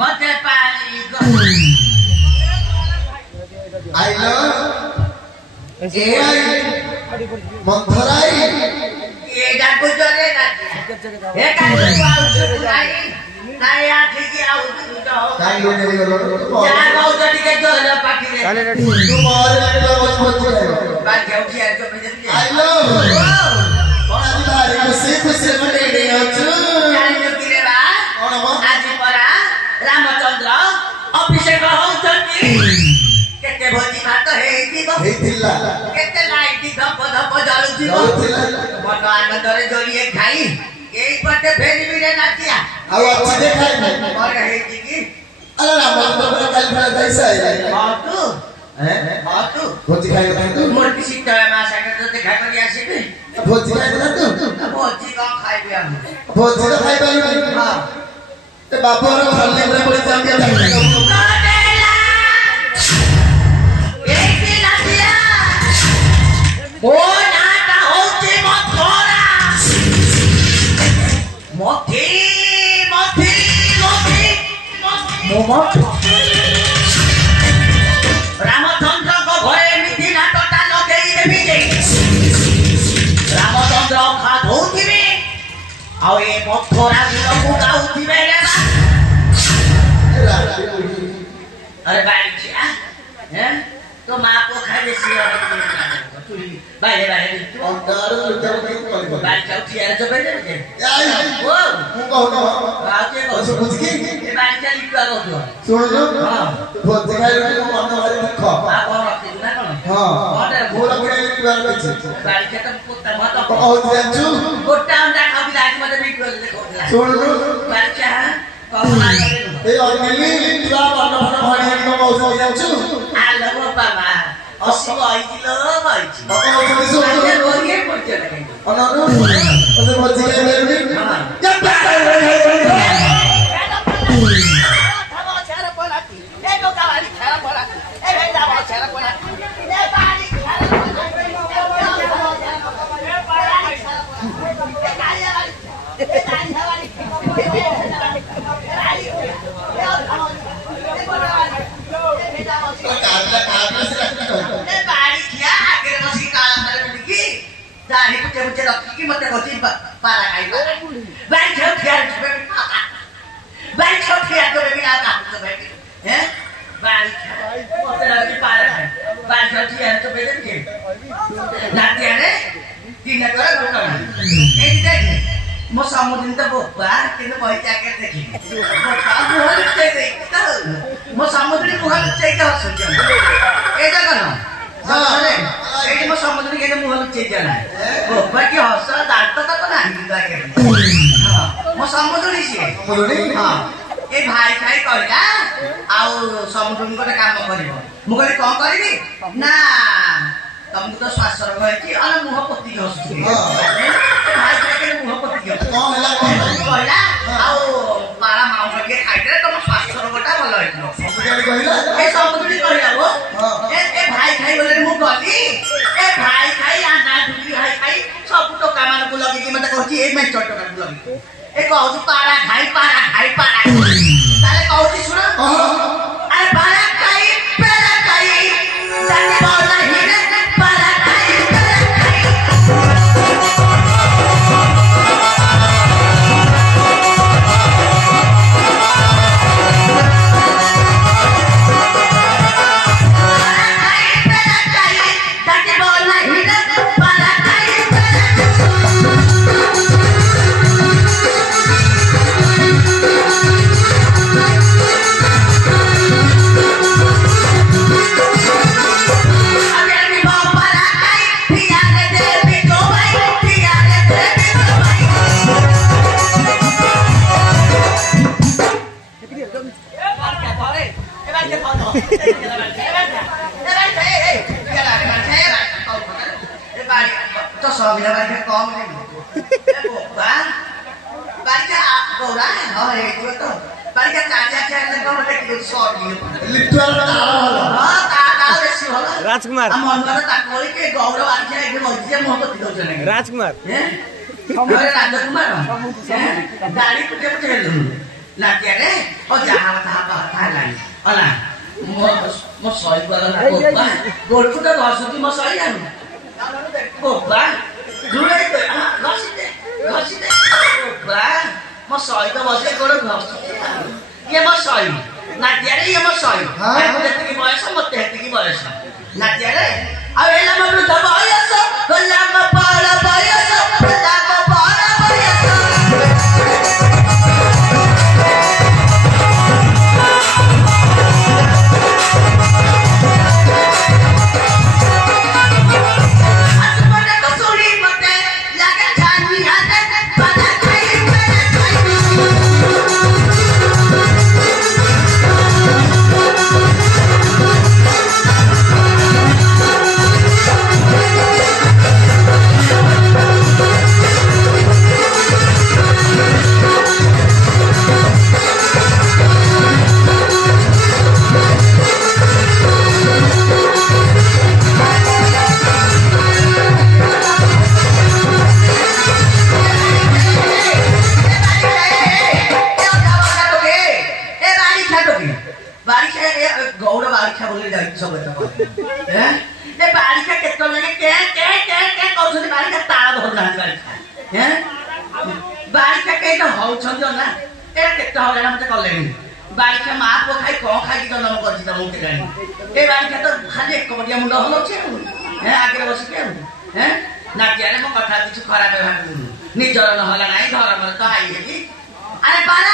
मते पानी आइलो मंथराई ये डाकू चले ना ये काहे आउ नाही नाही आठी की आउ तो काई लोने गलो जा गाउ जडी के जो पाठी रे चले रेडी तू मारे लगलो मत बात के उठिया जो पे आइलो कोन आदिवारी खुशी खुशी मटे रे अछु जानि न किरे बा कोन म आज परा रामचंद्र अभिषेक होउछन्ती केते भोजी भात हेइती गो हेइतिला केते लाइटी धप धप जलुची गो मन आनंद रे जोलिए खाई एई पटे फेरी बिरे नाचिया आउ अच्छी देखाई नहीं और हेइती की अरे रामचंद्र पर कल फेरा जैसा है हां तू भोजी खाई तू मोर की सीता मा साके तो देखा करी आसीबे भोजी खाई तू भोजी का खाइबे हम भोजी तो खाई पाई हां ते बापू रे फल्ले रे पड़ी जाम के ओ नाटा होचे मथोरा मथी मथी मथी मोमो रामचंद्र को घरे मिथि नाटटा लगेई देबी जे रामचंद्र खा धोउथिबे आ ए मथोरा गुलो गाउथिबे रे अरे बाई छिया हैं तो मां को खाइ बेसी बाहिर बाहिर अंदर लुटर के कोई बाई चौथी आएर जो बेजे बेजे आई ओ मु कहू न आके को सो बुझ के ए बाई चली पुआ को सुन लो हां भोजी खाई रे को मन मारे देख आ को रखि ना कोन हां ओटे बोला के पुआ के बाई के त पुत्ता मत कहू जानछु गोटा अंडा खाबी लाग मते बिको देखो सुन लो बाई चा कहू ना ए अनिली लिटवा बन बन भणी को मौसम जानछु आ लगो बाबा असी आइलो भाइ कहू सुन ये रोगे पड़ते लगे अननु ओते भोजी खाई रे हां दाढ़ी पुटे पुटे रखी की मते गोची पारा खाई बाई छौ थिया बाई छौ थिया तो बेबी आ का तो बेबी हैं बाई मते रखी पारा खाई बाई छौ थिया तो बेबी के नातिया रे तीन करे लोक ए देख मो समुद्र त बोपा किन पैसा के देखि बोपा मोहल से देख मो समुद्र मोहल से के हसु ए जगन हां एटी मो समुद्र के मोहल से जाना बोपा की हस दांत त नाही लागे हां मो समुद्र से हां ए भाई खाई करला आउ समुद्र को काम करिवो मु कहली कोन करबी ना तुमको तो श्वास रोग है कि अन मुह पत्ती हसु भाई खाई के मुह पत्ती कौन हला कहला आउ पारा मांस के खाइले तुम श्वास रोगटा भलो होइलो कहला ए समुद्री कहला वो ए भाई खाई बोले मु गली ए भाई खाई आना दुली भाई खाई सब तो कामान को लगी कि मते कहची ए मैं चोट कर लगी ए कहू पारा खाई ताले कहू सुन अरे पारा खाई पेरा खाई जाने बोला ही रे पारा खाई पेरा खाई तो सब बारी कम बारी गौरा है तो बारी काजा चैनल को मतलब शॉर्ट लिटवा तारा होला हां तारा बेसी होला राजकुमार मन कर ताकोई के गौरव आके एक मजे मोहब्बत दो जने राजकुमार हैं अरे राजकुमार दाढ़ी पुटे पुटे लातिया रे ଯାହା ତାହା ହେଲାଣି ହେଲା ମୋ ଶହୀ ବୋବା ଗୋଡ଼କୁ ତ ଘଷୁଛି ମୋ ଶହୀ ଆଉ ବୋବା ଘଷିଦେ ବୋବା ମୋ ଶହୀ ତ ବସିଲେ ଗୋଡ଼ ଘଷୁଛି ଇଏ ମୋ ଶହୀ ନାଟିଆରେ ଇଏ ମୋ ଶହୀ ଯେତିକି ବୟସ ମତେ ସେତିକି ବୟସ ନାଟିଆରେ ଆଉ ହେଲା ମୋ ବୃଦ୍ଧ ବୟସ ଗଲା ମୋ ବଳ ବୟସ ଗଲା ମୋ ବଳ ବୟସ बारिशा कहीं तो होउछन ना ए केते हराना मते कलेनी बारिशा मा पो खाई को खाई जन्म करछि त मुके जानी ए बारिशा तो खाली एक बडिया मुंड होलोछि हे आगे बसी के हे ना केरे मो कथा किछु खराब भाबु निजर न होला नाही धर्म त आई हेली अरे बाला